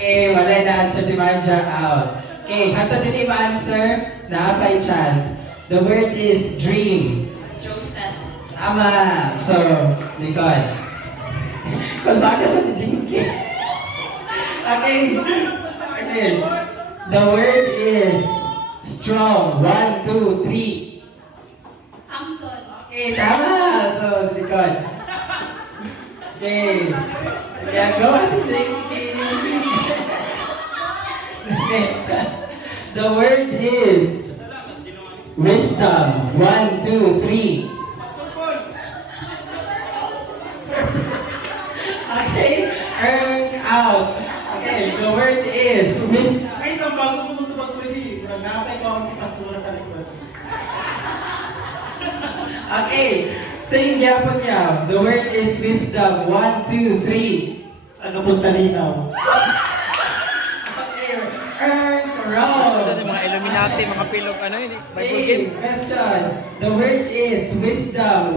Okay, wala na answer si Manja out. Okay, hato din yung answer. Nakapay chance. The word is dream. Joseph. Tama. So, Nicole. Kulbaga sa Jinky. Okay. Okay. The word is strong. 1, 2, 3. Samson. Okay, tama. So, Nicole. Okay. Kaya go, Ate Jinky. Okay. The word is wisdom. 1, 2, 3. Okay, earn out. Okay, the word is wisdom. Ay, nang bago pumunta mag-pwede. Nakatay ko ako si Pastora sa likod. Okay, so yung gyapon niya, the word is wisdom. 1, 2, 3. Ano pong talinaw? Okay, earn Sunod round. yung mga Illuminati, mga pilog, ano yun, Bible Okay, Games. question. The word is wisdom.